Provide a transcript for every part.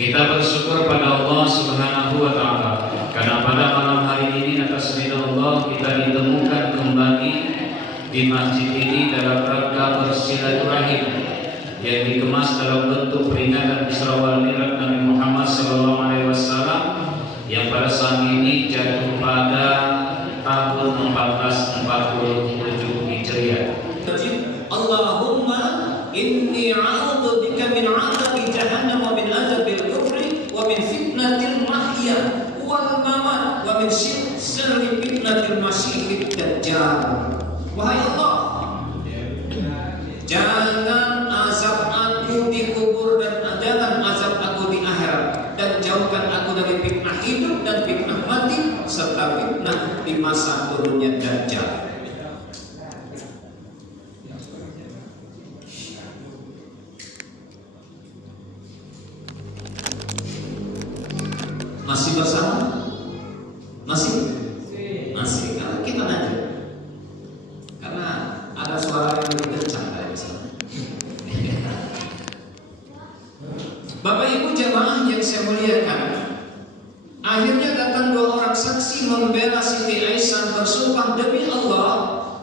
Kita bersyukur pada Allah Subhanahu wa Ta'ala karena pada malam hari ini atas ridha Allah kita ditemukan kembali di masjid ini dalam rangka bersilaturahim yang dikemas dalam bentuk peringatan Isra wal Mi'raj Nabi Muhammad SAW yang pada saat ini jatuh pada tahun 1447 Hijriah. Allahumma inni a'udzu bika min 'adzabi jahannam wa min 'adzabil kubri wa min fitnatil mahya wal mamat wa min syarri fitnatil masiihid dajjal. Wahai Allah, jangan azab aku di kubur dan jangan azab aku di akhirat, dan jauhkan aku dari fitnah hidup dan fitnah mati serta fitnah di masa turunnya Dajjal. Masih bersama? Masih? Masih. Karena kita lanjut. Karena ada suara yang lebih kencang dari sana. Bapak Ibu jamaah yang saya muliakan, akhirnya datang dua orang saksi membela Siti Aisyah, bersumpah demi Allah,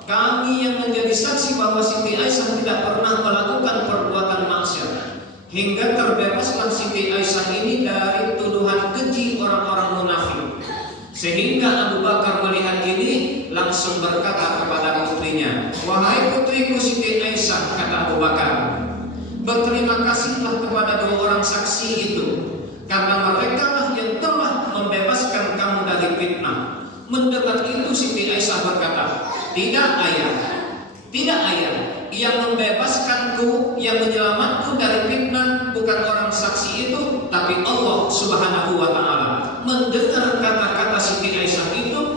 kami yang menjadi saksi bahwa Siti Aisyah tidak pernah melakukan perbuatan maksiat, hingga terbebaskan Siti Aisyah ini dari tuduhan keji orang-orang munafik. Sehingga Abu Bakar melihat ini langsung berkata kepada putrinya, "Wahai putriku Siti Aisyah," kata Abu Bakar, "berterima kasihlah kepada dua orang saksi itu, karena mereka lah yang telah membebaskan kamu dari fitnah." Mendengar itu Siti Aisyah berkata, "Tidak ayah, tidak ayah, yang membebaskanku, yang menyelamatku dari fitnah bukan orang saksi itu, tapi Allah Subhanahu wa Ta'ala." Mendengar kata-kata Siti Aisyah itu,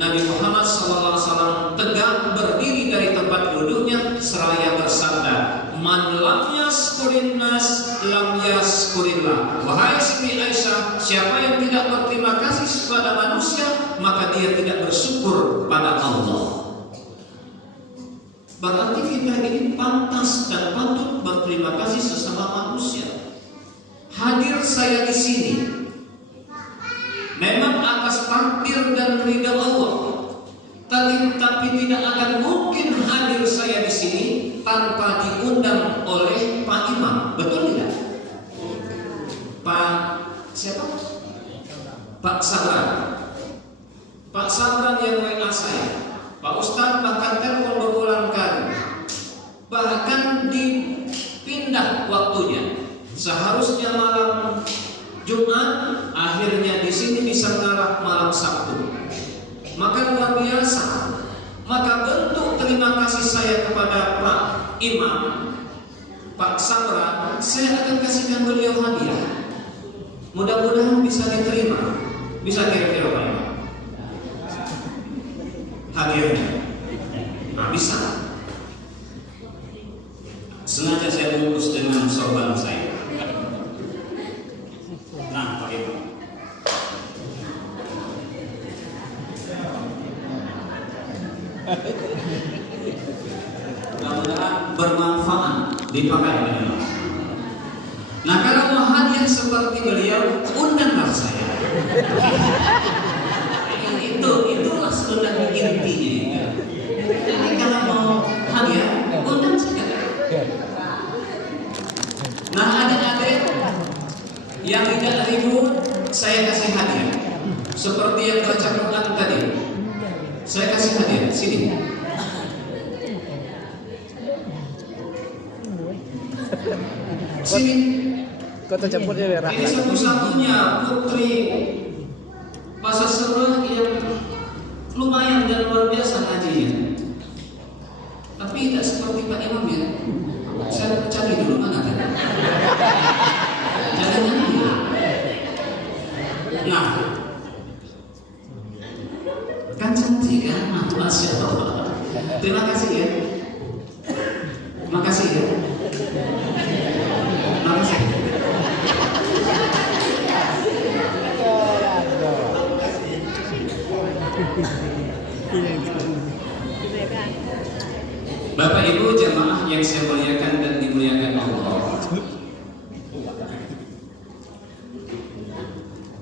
Nabi Muhammad SAW tegak berdiri dari tempat duduknya seraya bersabda, "Man lam yaskurin nas lam yaskurillah." Wahai Siti Aisyah, siapa yang tidak berterima kasih kepada manusia, maka dia tidak bersyukur pada Allah. Berarti kita ini pantas dan patut berterima kasih sesama manusia. Hadir saya di sini memang atas takdir dan ridha Allah, tapi tidak akan mungkin hadir saya di sini tanpa diundang oleh Pak Imam, betul tidak? Pak siapa? Pak Sabran. Pak Sabran yang WA saya. Pak Ustadz bahkan telepon berulang kali, bahkan dipindah waktunya. Seharusnya malam Jumat, akhirnya di sini bisa ngarah malam Sabtu. Maka luar biasa. Maka bentuk terima kasih saya kepada Pak Imam, Pak Sabran, saya akan kasihkan beliau hadiah. Mudah-mudahan bisa diterima. Bisa kira-kira Pak Imam hadiahnya? Nah, bisa. Sengaja saya bungkus dengan sorban saya. Nah, Pak Imam. Mudah-mudahan bermanfaat dipakai oleh Imam. Nah, kalau mau hadiah seperti beliau, undanglah saya. Itulah sebenarnya intinya. Jadi kalau mau hadiah, undang saja. Nah, adik-adik yang tidak ribut, saya kasih hadiah. Seperti yang baca Quran tadi, saya kasih hadiah. Sini. Sini. Kota campurnya merah. Ini satu-satunya putri Pasar Serah yang lumayan dan luar biasa ngajinya. Tapi tidak seperti Pak Imam ya. Saya cari dulu mana kan. Jangan dia. Nah, kan cantik kan? Masya Allah. Terima kasih ya. Terima kasih ya. Terima kasih. Bapak Ibu jamaah yang saya muliakan dan dimuliakan Allah,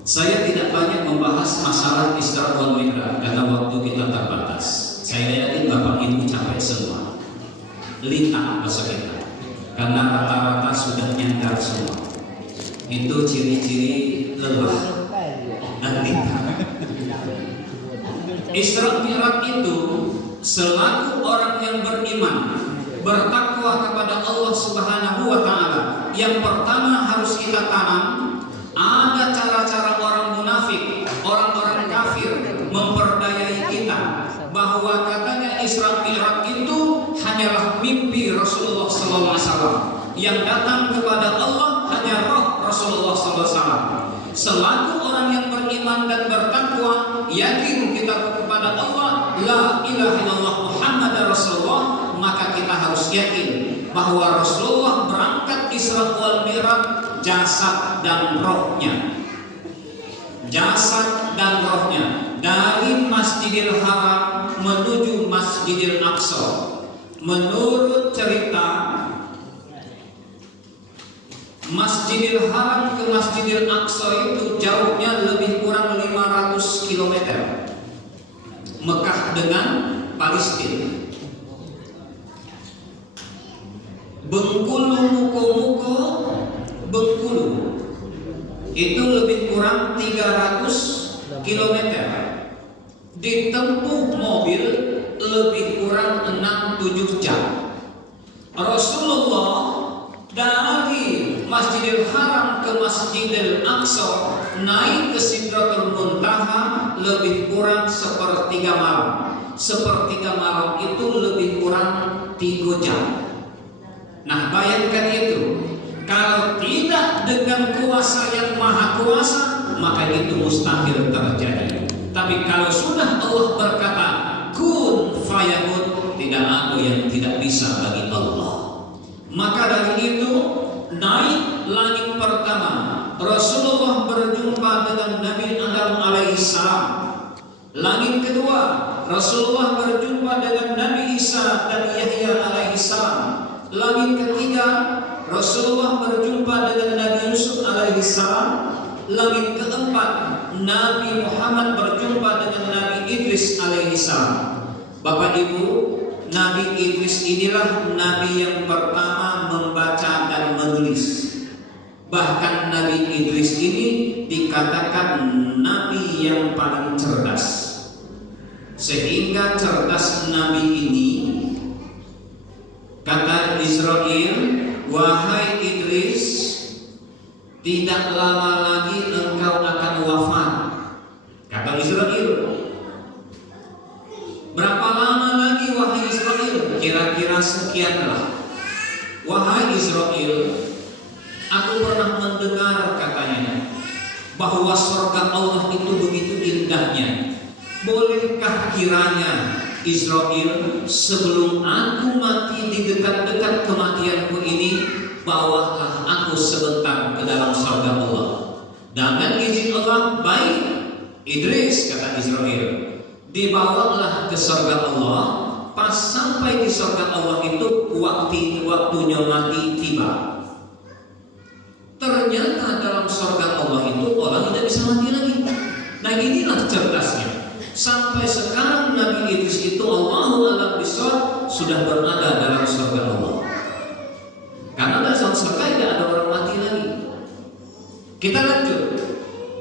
Saya tidak banyak membahas masalah Isra wal Mi'raj karena waktu kita terbatas. Saya yakin Bapak Ibu capek semua, lintah bahasa kita, karena rata-rata sudah nyandar semua. Itu ciri-ciri lelah dan lintah. Isra Mi'raj itu selaku orang yang beriman, bertakwa kepada Allah Subhanahu wa Ta'ala, yang pertama harus kita tanam. Ada cara-cara orang munafik, orang-orang kafir memperdayai kita bahwa katanya Isra Mi'raj itu hanyalah mimpi Rasulullah SAW, yang datang kepada Allah hanya roh Rasulullah SAW. Selaku orang yang beriman dan bertakwa, yakin kita kepada Allah, la ilaha illallah Muhammad Rasulullah, maka kita harus yakin bahwa Rasulullah berangkat Isra wal Mi'raj jasad dan rohnya, jasad dan rohnya dari Masjidil Haram menuju Masjidil Aqsa. Menurut cerita, Masjidil Haram ke Masjidil Aqsa itu jauhnya lebih kurang 500 km. Mekah dengan Palestina. Bengkulu Muko-Muko Bengkulu itu lebih kurang 300 km. Ditempuh mobil lebih kurang 6-7 jam. Rasulullah dari Masjidil Haram ke Masjidil Aqsa naik ke Sidratul Muntaha lebih kurang sepertiga malam. Sepertiga malam itu lebih kurang 3 jam. Nah, bayangkan itu. Kalau tidak dengan kuasa yang maha kuasa, maka itu mustahil terjadi. Tapi kalau sudah Allah berkata kun fayakun, tidak ada yang tidak bisa bagi Allah. Maka dari itu naik langit pertama, Rasulullah berjumpa dengan Nabi Adam alaihissalam. Langit kedua, Rasulullah berjumpa dengan Nabi Isa dan Yahya alaihissalam. Langit ketiga, Rasulullah berjumpa dengan Nabi Yusuf alaihissalam. Langit keempat, Nabi Muhammad berjumpa dengan Nabi Idris alaihissalam. Bapak Ibu, Nabi Idris inilah Nabi yang pertama membaca dan menulis. Bahkan Nabi Idris ini dikatakan Nabi yang paling cerdas. Sehingga cerdas Nabi ini, kata Israel, wahai Idris, tidak lama lagi engkau akan wafat. Kata Israel. Berapa lama lagi wahai Israel? Kira-kira sekianlah. Wahai Israel, aku pernah mendengar katanya bahwa surga Allah itu begitu indahnya. Bolehkah kiranya Israel, sebelum aku mati di dekat-dekat kematianku ini, bawalah aku sebentar ke dalam surga Allah. Dengan izin Allah, baik Idris, kata Israel, dibawalah ke surga Allah. Pas sampai di surga Allah itu waktunya mati tiba. Ternyata dalam surga Allah itu orang tidak bisa mati lagi. Nah, inilah cerdasnya. Sampai sekarang Nabi Idris itu Allahu a'lam bishawab sudah berada dalam surga Allah. Karena dalam surga tidak ada orang mati lagi. Kita lanjut.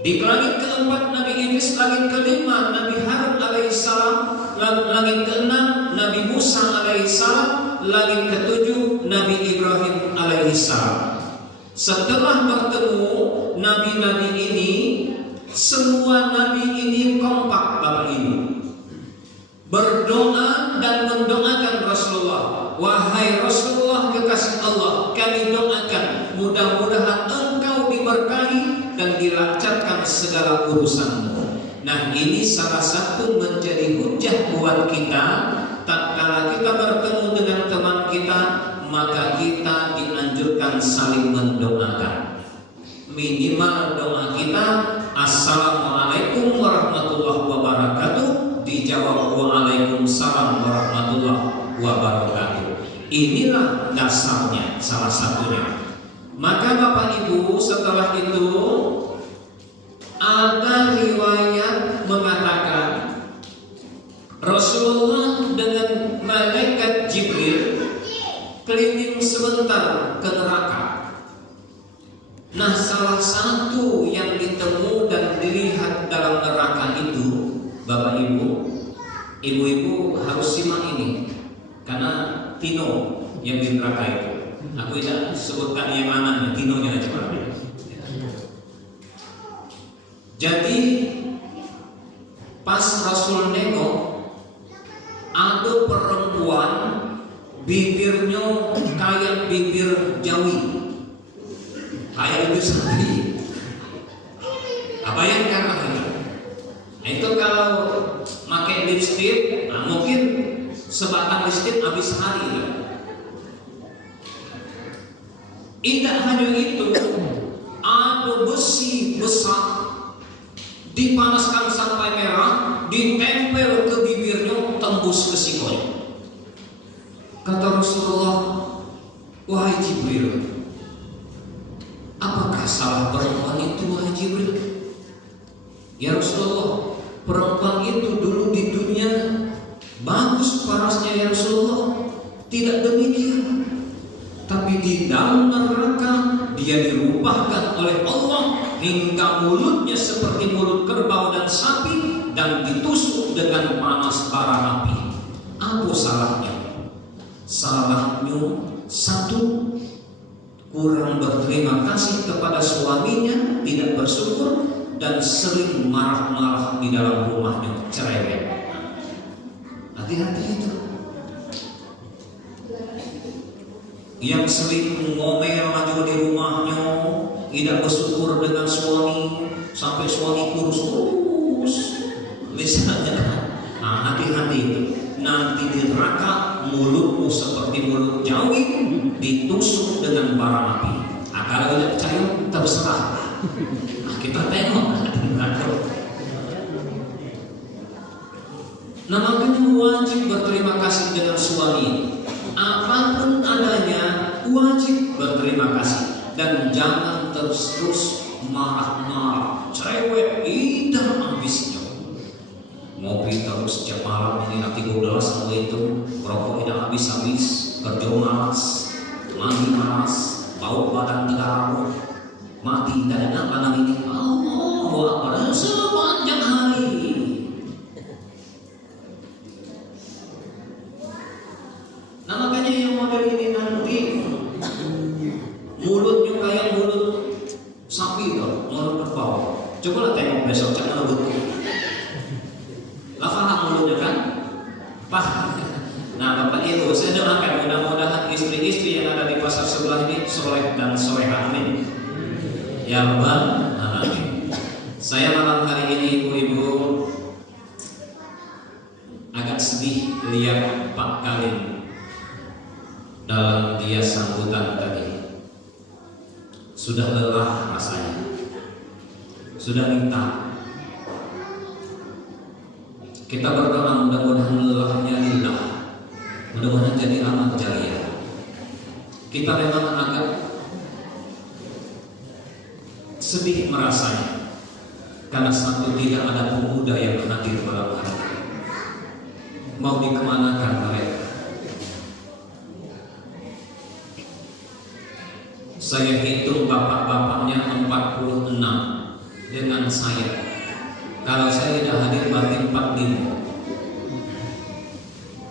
Di langit keempat Nabi Idris, langit kelima Nabi Harun alaihissalam, langit keenam Nabi Musa alaihissalam, langit ketujuh Nabi Ibrahim alaihissalam. Setelah bertemu nabi-nabi ini, semua nabi ini kompak Bapak Ibu, berdoa dan mendoakan Rasulullah. Wahai Rasulullah kekasih Allah, kami doakan mudah-mudahan engkau diberkahi dan dilancarkan segala urusanmu. Nah, ini salah satu menjadi hujah buat kita. Tatkala kita bertemu dengan teman kita, maka kita dianjurkan saling mendoakan. Minimal doa kita, Assalamualaikum warahmatullahi wabarakatuh, dijawab Waalaikumsalam warahmatullahi wabarakatuh. Inilah dasarnya, salah satunya. Maka Bapak Ibu, setelah itu sebentar ke neraka. Nah, salah satu yang ditemu dan dilihat dalam neraka itu, Bapak Ibu, ibu-ibu harus simak ini, karena Tino yang di neraka itu. Aku tidak sebutkan yang mana, Tinonya aja. Jadi pas Rasul nengok, ada perempuan bibirnya kayak bibir Jawi, kayak bibir sapi. Apa yang karena itu kalau pakai lipstick, nah mungkin sebatang lipstick habis hari. Tidak hanya itu, ada besi besar dipanaskan sampai merah, ditempel ke bibirnya, tembus ke sikonya. Kata Rasulullah, wahai Jibril, apakah salah perempuan itu, wahai Jibril? Ya Rasulullah, perempuan itu dulu di dunia bagus parasnya, ya Rasulullah. Tidak demikian, tapi di dalam neraka dia dirubahkan oleh Allah hingga mulutnya seperti mulut kerbau dan sapi, dan ditusuk dengan panas bara api. Apa salahnya? Salahnya satu, kurang berterima kasih kepada suaminya, tidak bersyukur, dan sering marah-marah di dalam rumahnya, cerewet. Hati-hati itu. Yang sering ngomel aja di rumahnya, tidak bersyukur dengan suami, sampai suami kurus lisannya. Nah, hati-hati itu. Nanti di neraka mulutmu seperti mulut Jawi, ditusuk dengan bara api. Nah, kalau tidak percaya, terserah. Nah, kita tengok. Nah, makanya wajib berterima kasih dengan suami. Apapun adanya, wajib berterima kasih, dan jangan terus marah-marah, cerewet, tidak habisnya. Ngopi terus setiap malam ini nanti 12 sampai itu, rokok tidak habis-habis, kerja malas, mandi malas, bau badan tegarau, mati tidak enak badan ini. Allahu Akbar, sepanjang hari. Nah, makanya yang model ini nanti mulutnya kayak mulut sapi tuh, mulut kerbau. Cobalah tengok besok, jangan betul. Lah paham mulutnya kan? Paham. Nah, Bapak Ibu, saya doakan mudah-mudahan istri-istri yang ada di pasar sebelah ini soleh dan solehah, amin. Ya Rabbal alamin. Saya malam hari ini, ibu-ibu, agak sedih lihat Pak Kalim dalam dia sambutan tadi. Sudah lelah rasanya, sudah minta. Kita berdoa mudah-mudahan lelahnya hilang, mudah-mudahan jadi amal jariah. Kita memang agak sedih merasanya, karena satu tidak ada pemuda yang hadir malam hari ini. Mau dikemanakan mereka? Saya hitung bapak-bapaknya 46 dengan saya. Kalau saya tidak hadir berarti 45.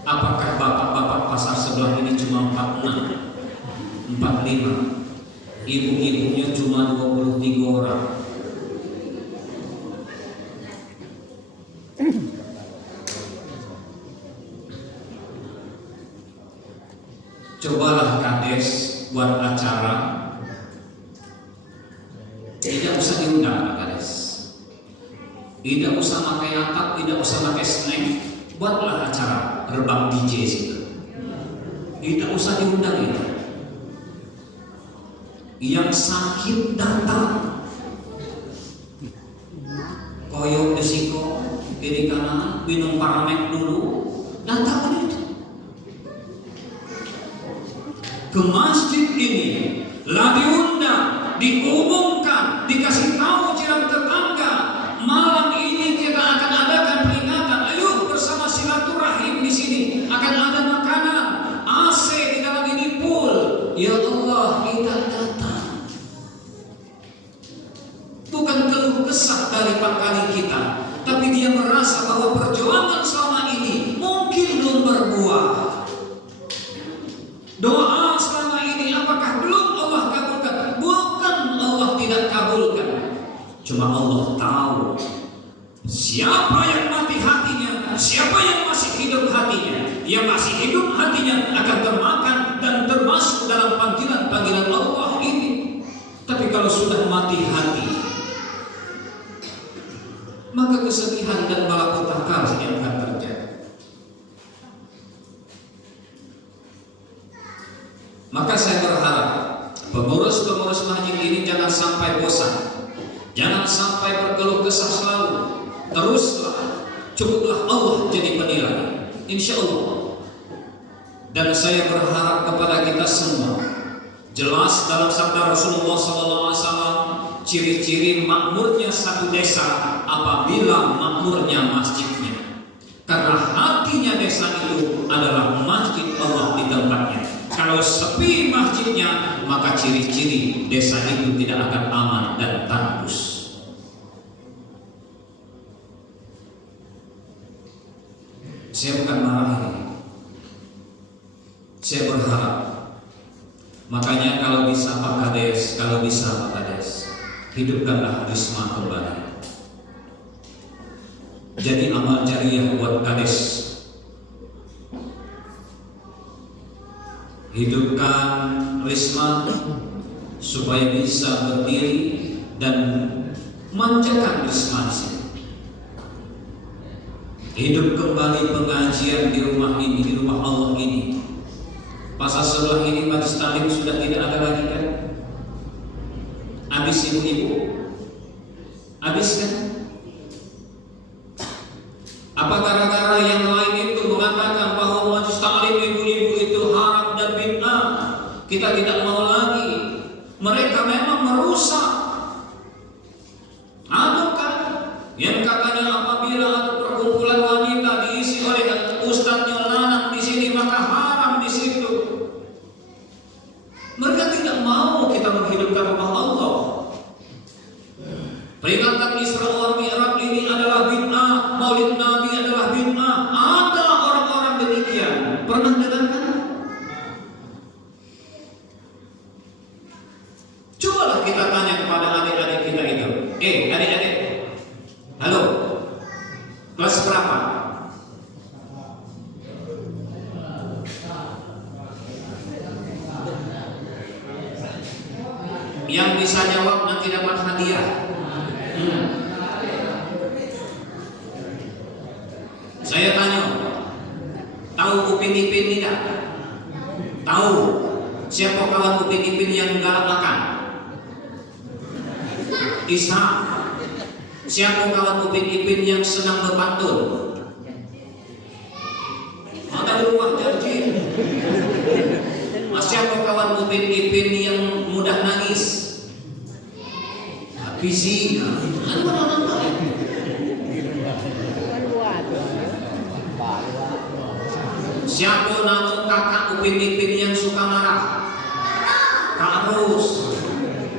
Apakah bapak-bapak pasar sebelah ini cuma 46, 45? Ibu-ibunya cuma 23 orang. Cobalah kades buat acara, tidak usah diundang kades, tidak usah pakai atap, tidak usah pakai snack, buatlah acara gerbang DJ situ, tidak usah diundang itu. Yang sakit datang, koyok desiko, kiri kanan, minum paramek dulu, datang itu ke masjid ini, lah diundang, diumumkan, dikasih tahu jiran tetangga, malam ini kita akan adakan peringatan. Ayo bersama silaturahim di sini, akan ada makanan, AC di dalam ini, pool. Ya bukan keluh kesah dari pangkali kita, tapi dia merasa bahwa perjuangan selama ini mungkin belum berbuah. Doa selama ini apakah belum Allah kabulkan? Bukan Allah tidak kabulkan, cuma Allah tahu siapa yang mati hatinya, siapa yang masih hidup hatinya. Yang masih hidup hatinya akan termakan dan termasuk dalam panggilan-panggilan Allah ini. Tapi kalau sudah mati hati, maka kesedihan dan malapetaka yang akan terjadi. Maka saya berharap pengurus-pengurus masjid ini jangan sampai bosan, jangan sampai berkeluh kesah selalu. Teruslah, cukuplah Allah jadi penilai, insya Allah. Dan saya berharap kepada kita semua, jelas dalam sabda Rasulullah SAW, ciri-ciri makmurnya satu desa apabila makmurnya masjidnya. Karena hatinya desa itu adalah masjid Allah di tempatnya. Kalau sepi masjidnya, maka ciri-ciri desa itu tidak akan aman dan tandus. Saya bukan marah ini, saya berharap. Makanya kalau bisa Pak Kades, hidupkanlah Risma kembali. Jadi amal jariah buat Kades. Hidupkan Risma supaya bisa berdiri dan manjakan Risma di sini. Hidup kembali pengajian di rumah ini, di rumah Allah ini. Masa setelah ini majelis taklim sudah tidak ada lagi kan? Habis ibu-ibu, habis kan? Apa gara-gara yang lain itu mengatakan bahwa majelis taklim ibu-ibu itu haram dan bid'ah, kita tidak mau lagi? Mereka memang merusak. Ada kan yang katanya apabila ada perkumpulan wanita diisi oleh ustadznya lanang di sini maka haram di situ. Mereka tidak mau kita menghidupkan rumah Allah. Peringatan Isra wal Mi'raj ini adalah bid'ah, Maulid Nabi adalah bid'ah. Ada orang-orang demikian. Pernah dengar kan? Cobalah kita tanya kepada adik-adik kita itu. Adik-adik, halo, kelas berapa? Yang bisa jawab nanti dapat hadiah. Saya tanya, tahu Upin Ipin tidak? Tahu? Siapa kawan Upin Ipin yang galak makan? Isa. Siapa kawan Upin Ipin yang senang berpantun? Ada di luar janji. Siapa kawan Upin Ipin yang mudah nangis? Visi. Ada mana-mana. Siapa nama kakak Upin Ipin yang suka marah? Kak Rus.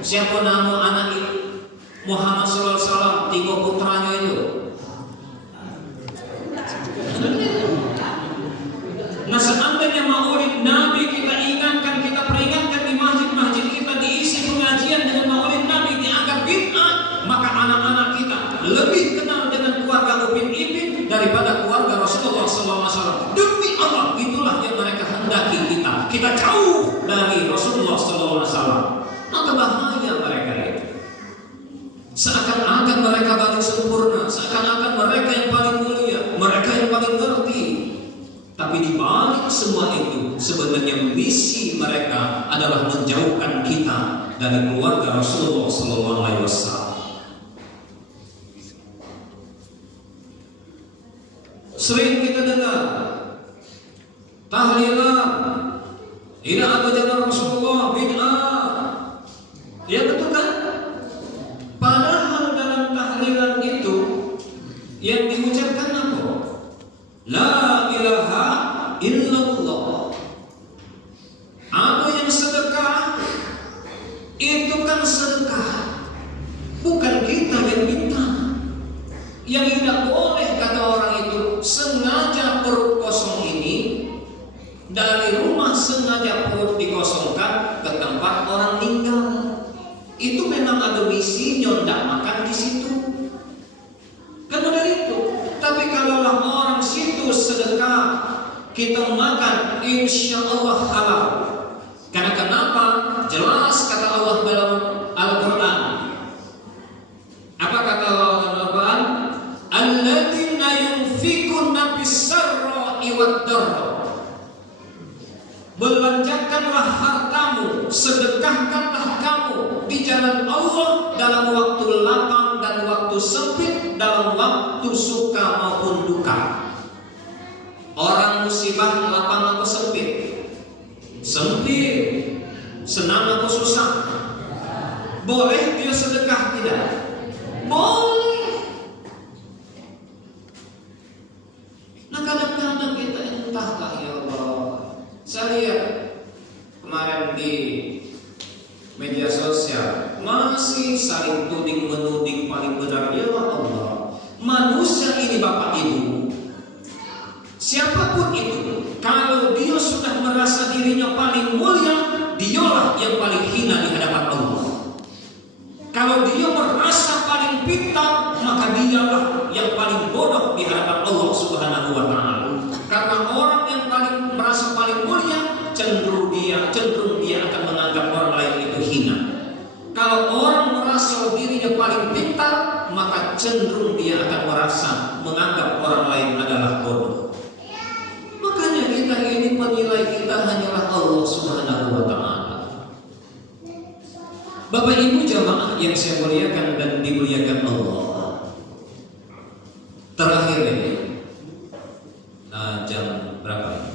Siapa nama anak Muhammad sallallahu alaihi wasallam, 3 putranya itu? Nah, seandainya Maulid Nabi kita ingatkan, kita peringatkan di masjid-masjid kita diisi pengajian dengan Maulid Nabi dianggap bid'ah, maka anak-anak kita lebih kenal dengan keluarga Upin Ipin daripada keluarga Rasulullah SAW. Demi Allah, itulah yang mereka hendaki kita. Kita jauh dari Rasulullah SAW. Maka bahaya mereka itu. Seakan-akan mereka paling sempurna, seakan-akan mereka yang paling mulia, mereka yang paling ngerti. Tapi di balik semua itu, sebenarnya misi mereka adalah menjauhkan kita dari keluarga Rasulullah SAW. Sering kita dengar tahlilan, tidak ada zaman Rasulullah, bid'ah. Ya betul kan? Padahal dalam tahlilan itu yang diucapkan apa? La ilaha illallah. Apa yang sedekah itu kan sedekah, bukan sengaja perut dikosongkan ke tempat orang meninggal. Itu memang ada misi nyondak makan di situ. Kan dari itu. Tapi kalaulah orang situ sedekah, kita makan, insya Allah halal. Karena kenapa? Jelas kata Allah dalam Al-Quran. Apa kata Allah dalam Al-Quran? Alladzina yunfikuna bis-sarra'i wad-dharra. Belanjakanlah hartamu, sedekahkanlah kamu di jalan Allah dalam waktu lapang dan waktu sempit, dalam waktu suka maupun duka. Orang musibah lapang atau sempit? Sempit. Senang atau susah? Boleh dia sedekah tidak? Boleh. Nah kadang-kadang kita entahlah ya Allah. Saya lihat kemarin di media sosial masih saling tuding menuding paling benar. Ya Allah, manusia ini Bapak Ibu, siapapun itu, kalau dia sudah merasa dirinya paling mulia, dialah yang paling hina di hadapan Allah. Kalau dia merasa paling pintar, maka dialah yang paling bodoh di hadapan Allah Subhanahu wa Ta'ala. Karena orang yang paling merasa paling mulia, cenderung dia akan menganggap orang lain itu hina. Kalau orang merasa dirinya paling pintar, maka cenderung dia akan merasa menganggap orang lain adalah bodoh. Makanya kita ini penilai kita hanyalah Allah Subhanahu wa Ta'ala. Bapak Ibu jamaah yang saya muliakan dan dimuliakan Allah. Terakhir ini jam berapa ini?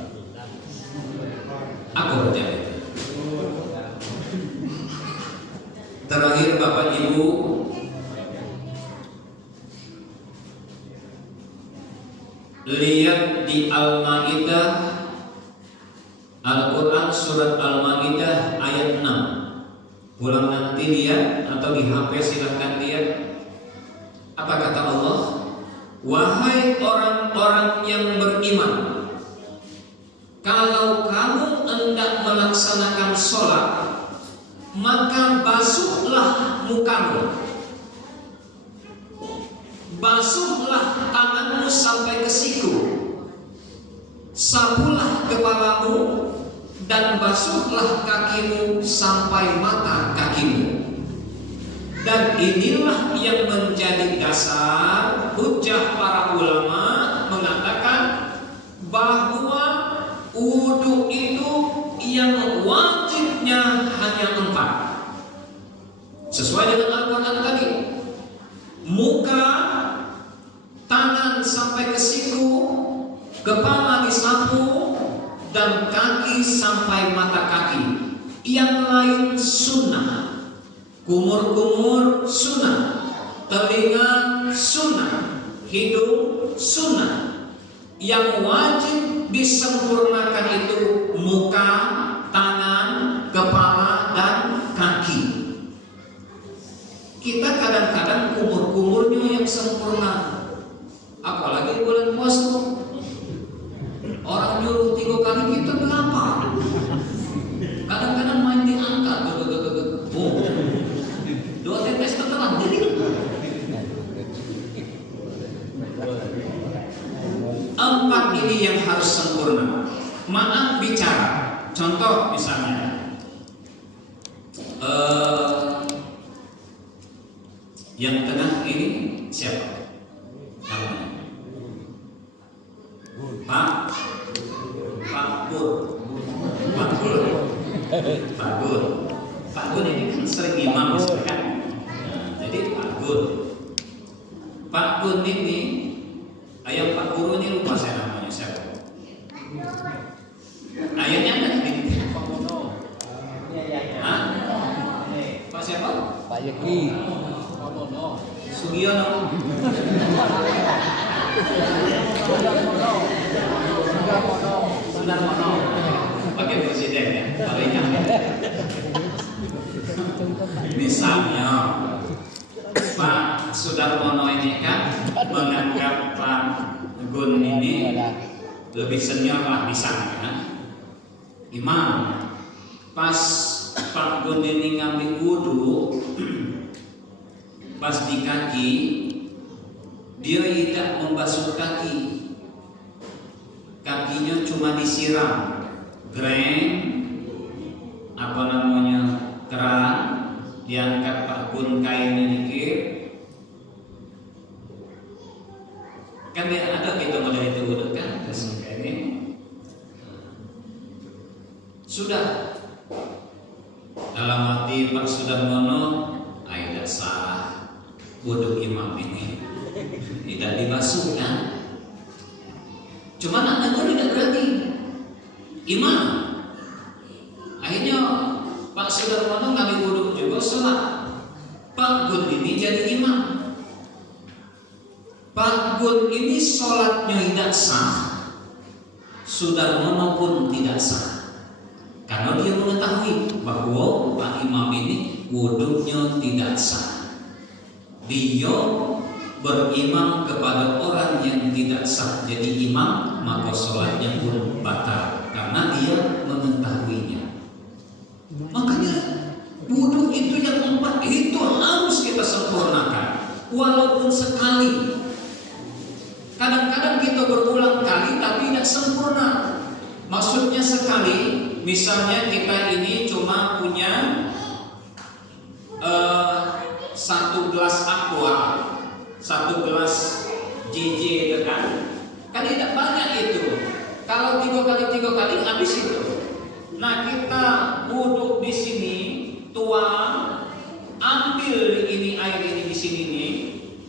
Aku berjaya. Terakhir Bapak Ibu, lihat di Al-Maidah, Al-Quran surat Al-Maidah ayat 6. Pulang nanti lihat atau di HP silahkan lihat. Apa kata Allah? Wahai orang-orang yang beriman, kalau kamu hendak melaksanakan sholat, maka basuhlah mukamu, basuhlah tanganmu sampai ke siku, sapulah kepalamu, dan basuhlah kakimu sampai mata kakimu. Dan inilah yang menjadi dasar hujjah para ulama mengatakan bahwa wudu itu yang wajibnya hanya 4. Sesuai dengan Al-Quran tadi. Muka, tangan sampai ke siku, kepala disapu, dan kaki sampai mata kaki. Yang lain sunnah. Kumur-kumur sunnah, telinga sunnah, hidung sunnah. Yang wajib disempurnakan itu muka, tangan, kepala, dan kaki. Kita kadang-kadang kumur-kumurnya yang sempurna, apalagi bulan puasa. Orang nyuruh 3 kali, kita 8. Kadang-kadang main di angka, 2 tetes tetelan. Empat ini yang harus sempurna. Maaf bicara. Contoh misalnya, yang tengah ini siapa? Namanya Pak Gun ini kan sering imam kan? Jadi Pak Gun ini, ayam Pak Guru ini lupa saya namanya siapa? Ayahnya ada di Pak siapa? Pak Yeki. Sugiono. Sudarmono. Pakai presiden ya, palingnya. Misalnya Pak Sudarmono ini kan menganggap Pak Gun ini lebih senior lah di sana kan? Imam pas Pak Gondini ngambil wudu, pas di kaki dia tidak membasuh kaki, kakinya cuma disiram keran, diangkat Pak Gun kainnya dikit, kan dia ada gitu model itu wudu kan, terus kayak ini sudah dalam hati Pak Sudarmono, tidak salah wudu imam ini tidak dibasuh kan? Cuman anaknya tidak berani. Imam, akhirnya Pak Sudarmono ngambil wudu juga sholat. Pak Gun ini jadi imam. Pak Gun ini sholatnya tidak sah, Sudarmono pun tidak sah. Karena dia mengetahui bahwa Pak Imam ini wudunya tidak sah. Dia berimam kepada orang yang tidak sah jadi imam, maka sholatnya pun batal karena dia mengetahuinya. Makanya wudu itu yang 4 itu harus kita sempurnakan, walaupun sekali. Kadang-kadang kita berulang kali tapi tidak sempurna. Maksudnya sekali. Misalnya kita ini cuma punya 1 gelas aqua, 1 gelas JJ itu kan tidak banyak itu. Kalau 3 kali habis itu. Nah kita wudhu di sini, tuang, ambil ini air ini di sini nih,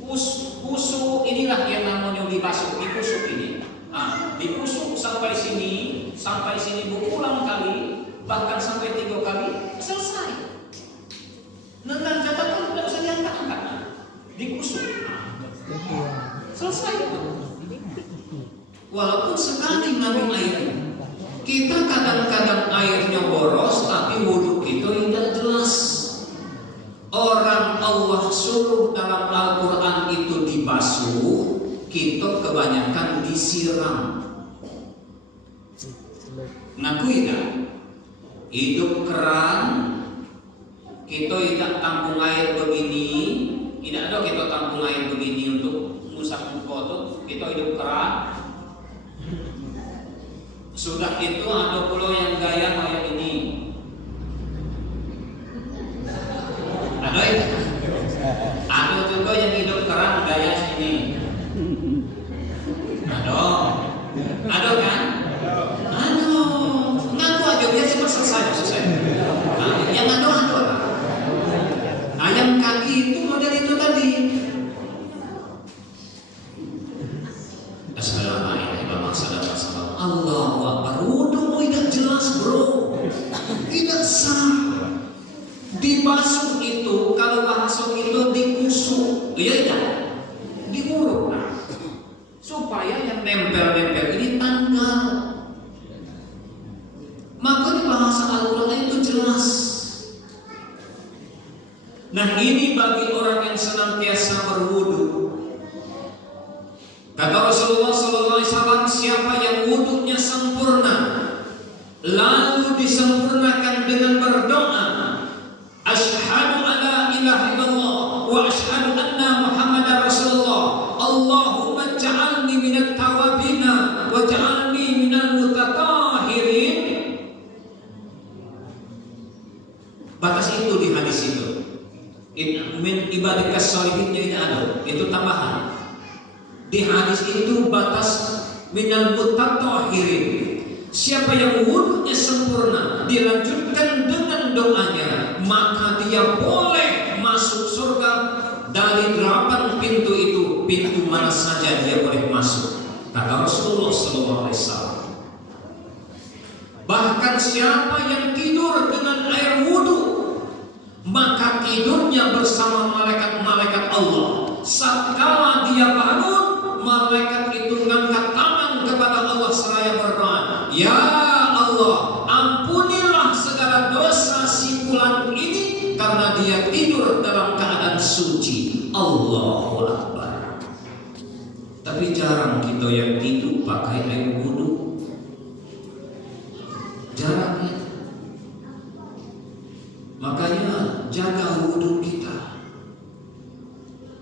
kusuk inilah yang namanya dibasuh, dikusuk ini. Nah, dikusuk sampai sini berulang kali, bahkan sampai 3 kali, selesai. Nendang catatan tidak usah diangkat-angkat, dikusuk, selesai. Walaupun sekali ngambil air, kita kadang-kadang airnya boros, tapi wudhu itu tidak jelas. Orang Allah suruh dalam Al-Quran itu dibasuh, kita kebanyakan disiram. Ngakui tak? Hidup keran, kita tidak tampung air begini, tidak ada kita tampung air begini untuk ngusap muka tuh, kita hidup keran. Sudah itu ada pula yang gaya kayak ini. Ada itu? Ada juga yang hidup keran gaya sini. Ada kan? Ada. Ngaku aja biar cepat selesai. Nah, yang ada. Ayam kaki itu model itu tadi. Assalamualaikum. Allahu Akbar. Wudu tidak jelas bro, tidak sah. Dibasuh itu kalau bahasa itu dikusuk, iya diurut, supaya yang nempel-nempel ini tanggal. Maka di bahasa Al-Quran itu jelas. Nah ini bagi orang yang senantiasa berwudu. Kata Rasulullah SAW, siapa yang wudunya sempurna, lalu disempurnakan dengan berdoa, Asyhadu an la ilaha illallah wa asyhadu anna Muhammadar Rasulullah. Allahumma ja'alni minat tawabina wa ja'alni minal mutatahhirin. Batas itu di hadis itu. Min ibadikas sholihinnya ini ada, itu tambahan. Di hadis itu batas minal mutatahhirin. Siapa yang wudunya sempurna dilanjutkan dengan doanya, maka dia boleh masuk surga. Dari 8 pintu itu, pintu mana saja dia boleh masuk, kata Rasulullah SAW. Bahkan siapa yang tidur dengan air wudu, maka tidurnya bersama malaikat-malaikat Allah. Satkala dia bangun, malaikat itu mengangkat tangan kepada Allah seraya berdoa, Ya Allah, ampunilah segala dosa si fulan ini karena dia tidur dalam keadaan suci. Allahu Akbar. Tapi jarang kita yang tidur pakai air wudu. Jarang jaga wudhu kita.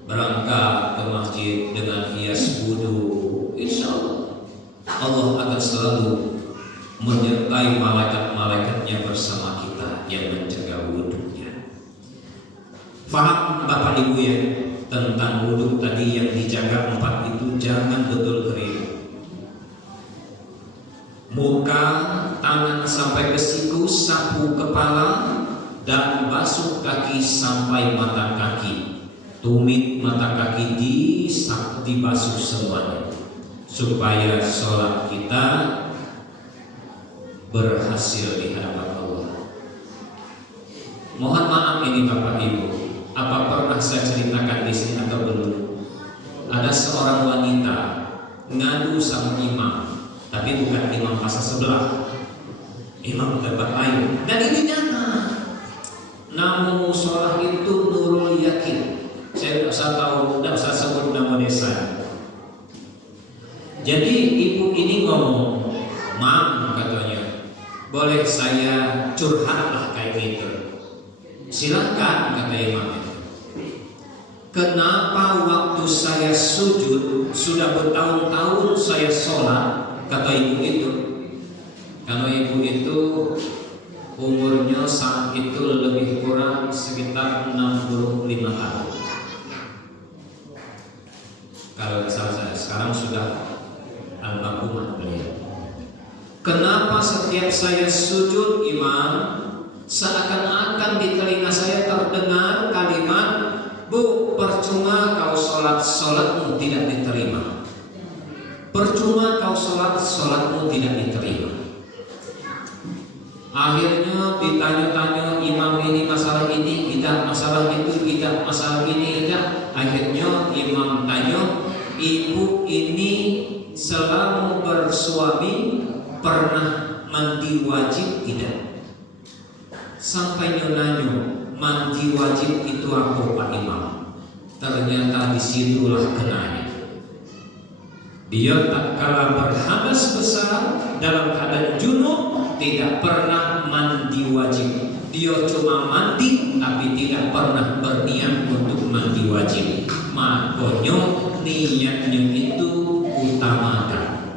Berangkat ke masjid dengan hias wudhu, insya Allah akan selalu menyertai malaikat-malaikatnya bersama kita yang menjaga wudhunya. Faham Bapak Ibu ya tentang wudhu tadi yang dijaga 4 itu? Jangan betul kering, muka, tangan sampai ke siku, sapu kepala, dan basuh kaki sampai mata kaki. Tumit mata kaki dibasuh semuanya, supaya sholat kita berhasil di hadapan Allah. Mohon maaf ini Bapak Ibu, apa pernah saya ceritakan di sini atau belum? Ada seorang wanita ngadu sama imam, tapi bukan imam pasar sebelah, imam tempat lain. Dan ini nyata. Nama musola itu Nurul Yakin. Saya tidak usah tahu, tidak usah sebut nama desa. Jadi ibu ini ngomong, "Mam," katanya, "boleh saya curhat lah kayak gitu?" "Silakan," kata imam itu. "Kenapa waktu saya sujud sudah bertahun-tahun saya sholat?" Kata ibu itu. Kalau ibu itu umurnya saat itu lebih kurang sekitar 65 tahun. Kalau salah saya, sekarang sudah almarhumah beliau. "Kenapa setiap saya sujud imam, seakan-akan di telinga saya terdengar kalimat, 'Bu, percuma kau sholat, sholatmu tidak diterima. Percuma kau sholat, sholatmu tidak diterima.'" Akhirnya ditanya-tanya imam ini masalah ini tidak, masalah itu tidak, masalah ini tidak. Akhirnya imam tanya, "Ibu ini selama bersuami pernah mandi wajib tidak?" Sampai nanya, "Mandi wajib itu apa Pak Imam?" Ternyata disitulah kenanya. Dia tak kala berhadas besar dalam keadaan junub, tidak pernah mandi wajib. Dia cuma mandi tapi tidak pernah berniat untuk mandi wajib. Makanya niatnya itu utamakan.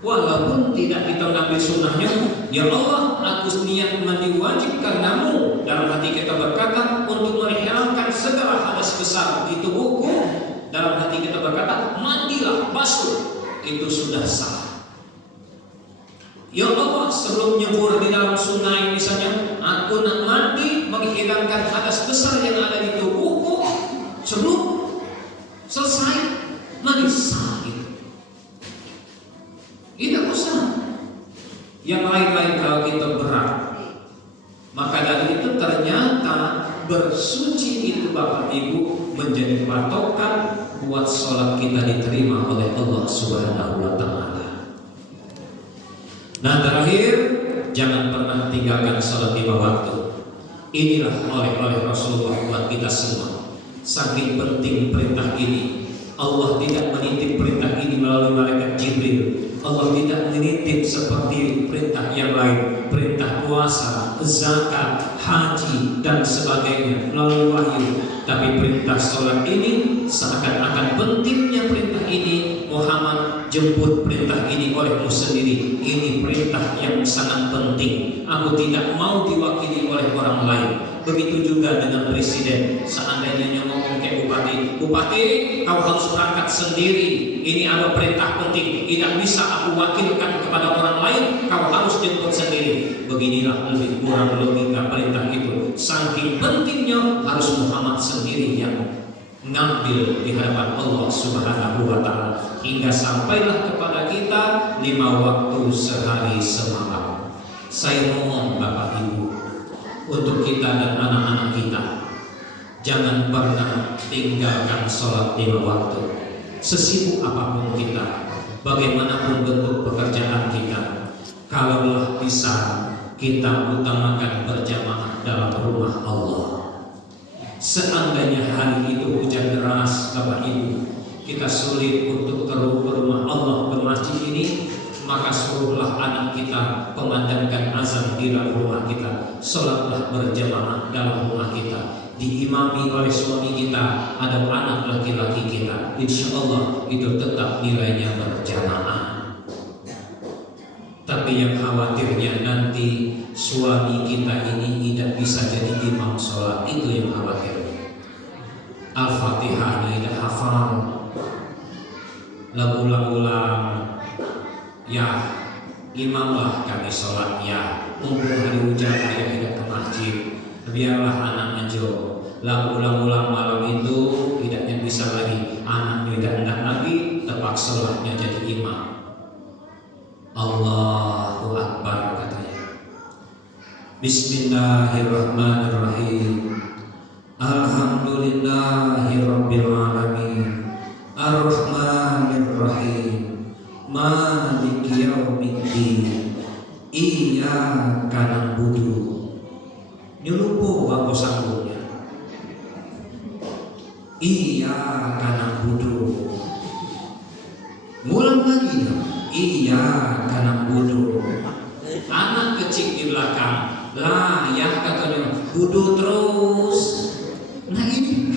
Walaupun tidak kita ngambil sunnahnya, "Ya Allah, aku niat mandi wajib karenamu." Dalam hati kita berkata untuk menghilangkan segala hadas besar di tubuhku. Dalam hati kita berkata, "Mandilah, basuh." Itu sudah sah. "Ya Allah, sebelum nyebur di dalam sungai misalnya, aku nak mandi menghilangkan hadas besar yang ada di tubuhku sebelum selesai mandi sah." Tidak usah yang lain-lain kalau kita berat. Maka dari itu ternyata bersuci itu Bapak Ibu menjadi patokan buat sholat kita diterima oleh Allah Subhanahu wa Ta'ala. Nah, terakhir, jangan pernah tinggalkan sholat 5 waktu. Inilah oleh Rasulullah buat kita semua. Saking penting perintah ini, Allah tidak menitip perintah ini melalui malaikat Jibril. Allah tidak menitip seperti perintah yang lain, perintah puasa, zakat, haji dan sebagainya melalui wahyu. Tapi perintah sholat ini seakan-akan pentingnya perintah ini Muhammad jemput perintah ini olehmu sendiri. Ini perintah yang sangat penting. Aku tidak mau diwakili oleh orang lain. Begitu juga dengan presiden. Seandainya ngomong ke bupati, "Bupati, kau harus berangkat sendiri. Ini ada perintah penting. Tidak bisa aku wakilkan kepada orang lain. Kau harus jemput sendiri." Beginilah lebih kurang logika perintah itu. Saking pentingnya harus Muhammad sendiri yang ngambil di hadapan Allah Subhanahu wa Ta'ala, hingga sampailah kepada kita 5 waktu sehari semalam. Saya mohon Bapak Ibu, untuk kita dan anak-anak kita, jangan pernah tinggalkan sholat 5 waktu. Sesibuk apapun kita, bagaimanapun bentuk pekerjaan kita, kalaulah bisa kita utamakan berjamaah dalam rumah Allah. Seandainya hari itu hujan deras Bapak Ibu, kita sulit untuk ke rumah Allah, ke masjid ini, maka suruhlah anak kita memandangkan azan di dalam rumah kita. sholatlah berjamaah dalam rumah kita, diimami oleh suami kita atau anak laki-laki kita. Insya Allah itu tetap nilainya berjamaah. Tapi yang khawatirnya nanti suami kita ini tidak bisa jadi imam sholat, itu yang khawatir. Al-Fatihahnya tidak hafal, ulang-ulang, ya imamlah kami sholat ya, mumpung hari hujan ayah tidak ke masjid, biarlah anak ngejo. Lalu ulang-ulang malam itu tidaknya bisa lagi, anak tidak hendak lagi, terpaksa sholatnya jadi imam. Allahu Akbar katanya. Bismillahirrahmanirrahim. Alhamdulillahirabbil alamin. Ar-Rahmanir-Rahim. Maliki yaumiddin. Iyyaka na'budu. Nyelupuk apa sanggupnya. Iyyaka na'budu. Ngulang lagi dong. Iyyaka na'budu. Anak kecil di belakang layak katanya budu terus. Nah ini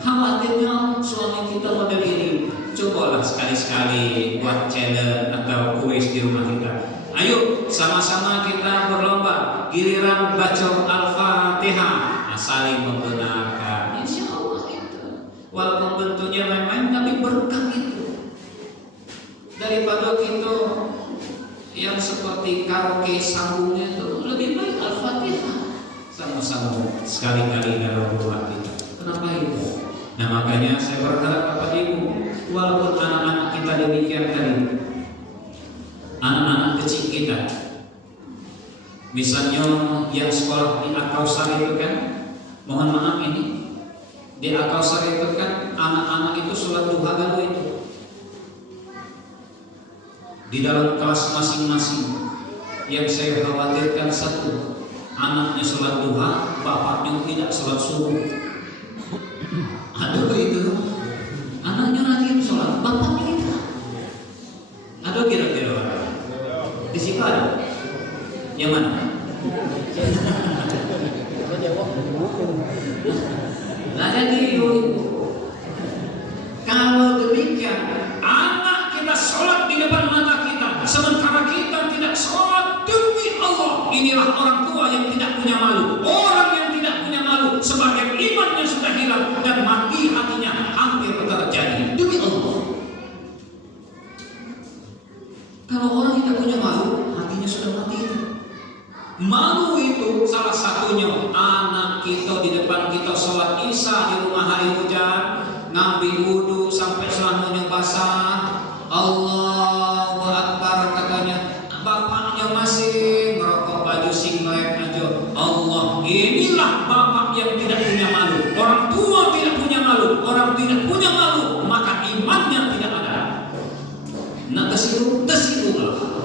khawatirnya suami kita model ini. Cobalah sekali-sekali buat challenge atau kuis di rumah kita. Ayo sama-sama kita berlomba, giliran baca Al-Fatihah, saling membenarkan. Insya Allah itu. Walaupun bentuknya main-main tapi berkah itu. Daripada kita yang seperti karaoke sanggungnya itu, lebih baik Al-Fatihah. Sama-sama sekali-kali dalam rumah kita. Kenapa itu? Nah makanya saya berharap kepada ibu, walaupun anak-anak kita demikian tadi, anak-anak kecil kita, misalnya yang sekolah di Al-Kausar itu kan, mohon maaf ini, di Al-Kausar itu kan anak-anak itu sholat duha dulu itu. Di dalam kelas masing-masing, yang saya khawatirkan satu, anaknya sholat duha, bapaknya tidak sholat subuh. Aduh itu, anaknya rajin sholat, bapaknya tidak. Aduh kira-kira di situ ada, yang mana? Nah jadi ibu, kalau demikian, anak kita sholat di depan mata kita, sementara kita tidak sholat demi Allah. Inilah orang tua yang tidak punya malu, orang yang tidak punya malu, sebagai imannya sudah hilang dan mati hatinya hampir terjadi demi Allah. Kalau orang tidak punya malu, hatinya sudah mati. Malu itu salah satunya anak kita di depan kita sholat isya di rumah hari hujan, ngambil wudhu sampai selamanya basah. Allahu Akbar katanya, bapaknya masih merokok baju singlet aja. Allah, inilah bapak yang tidak punya malu. Orang tua tidak punya malu, orang tidak punya malu, maka imannya tidak ada. Nak tesiru, tesirulah.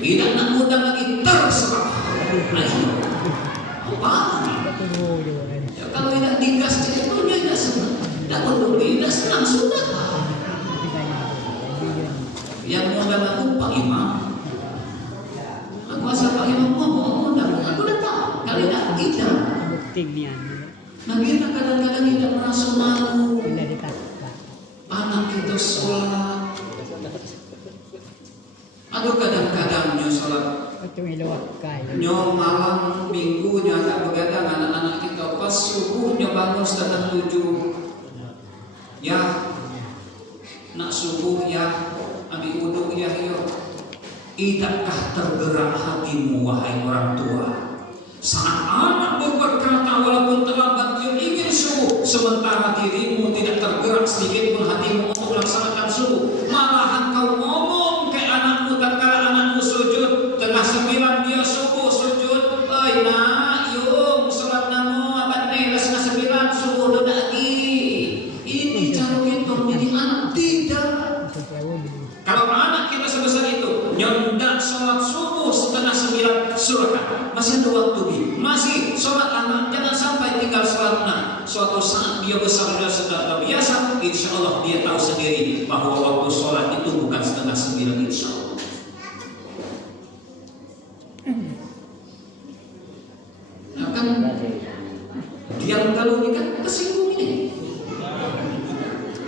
Tidak nak mudah lagi, terserah. Ayo, apa? Ya, kalau tidak digas itu tidak senang. Tidak perlu digas, senang sudah. Yang modal aku Pak Imam. Aku asal Pak Imam ngomong modal, aku udah tahu. Kali tidak. Nah kita kadang-kadang tidak merasa malu. Anak kita sholat. Aduh kadang-kadangnya sholat. Nyom malam minggunya agak begadang anak-anak kita, pas subuhnya bangun 6:30. Ya, nak subuh ya, ambil wudhu ya, yuk. Tidakkah tergerak hatimu wahai orang tua? Saat anak berkata walaupun terlambat dia ingin subuh, sementara dirimu tidak tergerak sedikit pun hatimu untuk melaksanakan subuh. Malahan kau ngomong ke anakmu tatkala anakmu sujud, tengah 9 dia subuh sujud. Oi nak, yuk sholat namo abad nih, setengah 9 subuh udah lagi. Ini cara kita menjadi anak tidak. Kalau anak kita sebesar itu nyendak sholat subuh setengah 9 surah, masih ada waktu bi, masih sholat anak, jangan sampai tinggal sholat anak. Suatu saat dia besar sudah terbiasa, insya Allah dia tahu sendiri bahwa waktu sholat itu bukan setengah 9, insya Allah.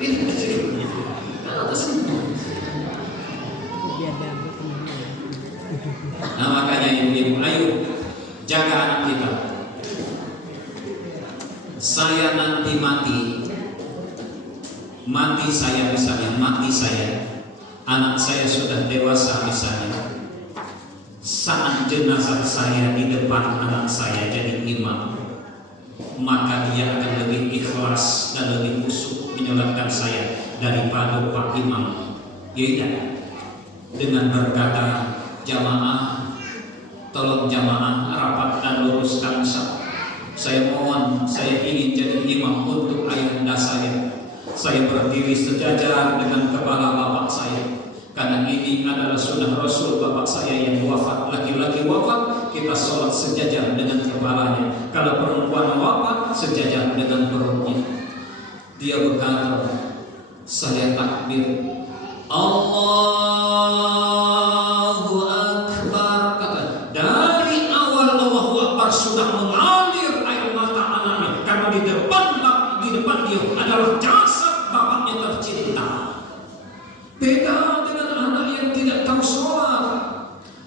Itu kalau tersebut. Nah makanya ibu-ibu, ayo jaga anak kita. Saya nanti mati saya misalnya, anak saya sudah dewasa misalnya, saat jenazah saya di depan anak saya jadi imam, maka dia akan lebih ikhlas dan lebih khusyuk menyolatkan saya daripada Pak Imam. Ya, dengan berkata, jamaah, tolong jamaah rapatkan luruskan saf. Saya mohon, saya ingin jadi imam untuk ayahanda saya. Saya berdiri sejajar dengan kepala bapak saya, karena ini adalah sunnah Rasul. Bapak saya yang wafat, laki-laki wafat, kita sholat sejajar dengan kepalanya. Kalau perempuan wafat, sejajar dengan perutnya. Dia berkata, saya takbir, Allahu Akbar, kata, dari awal Allahu Akbar sudah mengalir air mata anaknya, karena di depan dia adalah jasad bapaknya tercinta. Beda dengan anak yang tidak tahu sholat.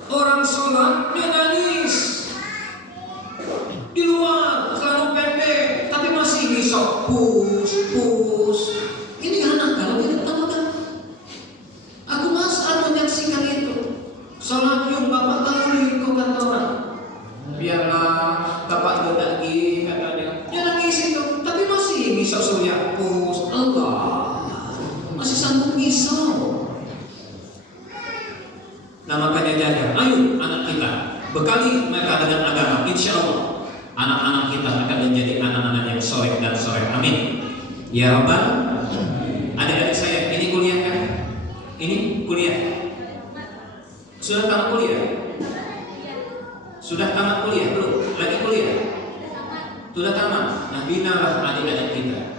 Orang sholat dia nangis di luar, celana pendek, tapi masih bisa pus. Ini anak kalau tidak tahu kan? Aku menyaksikan itu. Sholat yung bapak tahu kau kata orang. Biarlah bapak dodaki kata dia. Dia nangis itu, tapi masih bisa soyak pus. Allah masih sanggup risau. Nah makanya jaga, ayo anak kita bekali mereka dengan agama. Insya Allah anak-anak kita akan menjadi anak-anak yang soleh dan soleh. Amin. Ya Rabbal. Adik-adik saya, ini kuliah kan? Ini kuliah. Sudah tamat kuliah? Sudah tamat kuliah belum? Lagi kuliah? Sudah tamat. Nah binalah adik-adik kita.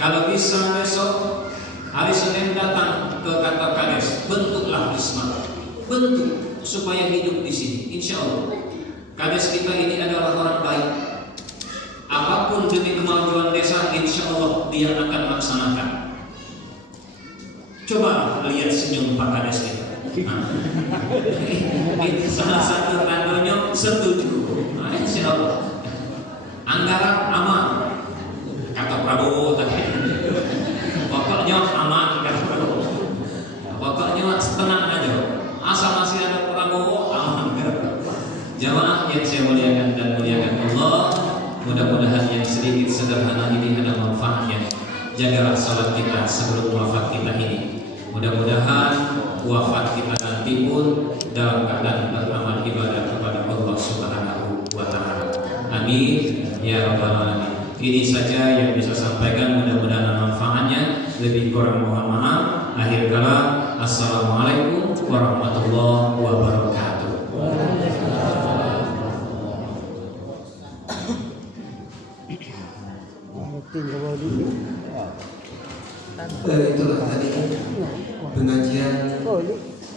Kalau bisa besok hari Senin datang ke kantor Kades, bentuklah Isma, bentuk supaya hidup di sini. Insya Allah, Kades kita ini adalah orang baik. Apapun demi kemajuan desa, insya Allah dia akan laksanakan. Coba lihat senyum Pak Kades kita. Nah, ini salah satu tandanya setuju. Nah, insya Allah, anggaran aman. Kata Prabowo tadi. Pokoknya aman kan Prabowo. Pokoknya tenang aja. Asal masih ada Prabowo aman kan. Jamaah yang saya muliakan dan muliakan Allah, mudah-mudahan yang sedikit sederhana ini ada manfaatnya. Jagalah salat kita sebelum wafat kita ini. Mudah-mudahan wafat kita nanti pun dalam keadaan beramal ibadah kepada Allah Subhanahu wa taala. Amin ya rabbal alamin. Ini saja yang bisa sampaikan, mudah-mudahan manfaatnya. Lebih kurang mohon maaf. Akhir kala, assalamualaikum warahmatullahi wabarakatuh. Itulah tadi pengajian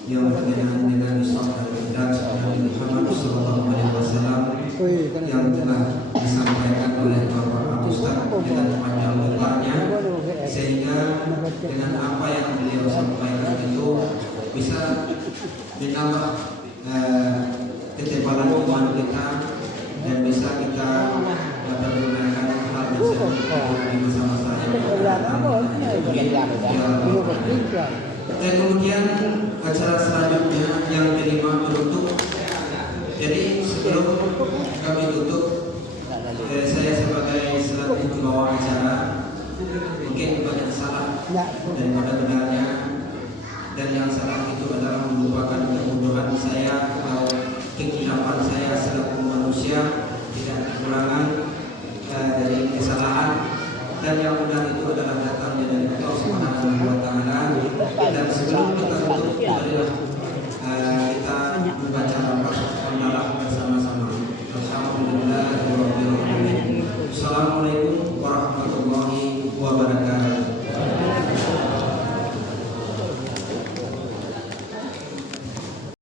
yang berkenaan dengan Islam dan Nabi Muhammad SAW yang telah disampaikan oleh Bapak Ustaz dengan panjang lebarnya, sehingga dengan apa yang beliau sampaikan itu bisa menambah ketebalan iman kita dan bisa kita menggunakan hal yang di masa-masa yang akan datang. Dan kemudian acara selanjutnya yang terima menutup. Jadi sebelum kami tutup, saya sebagai selaku pembawa acara mungkin banyak salah daripada benarnya, dan yang salah itu adalah merupakan kebodohan saya atau kekilapan saya selaku manusia, tidak kekurangan dari kesalahan, dan yang benar itu adalah datangnya dari Allah Subhanahu wa taala. Dan sebelum kita tutup, marilah kita membaca hamdalah bersama-sama. Alhamdulillahirabbil alamin. Assalamualaikum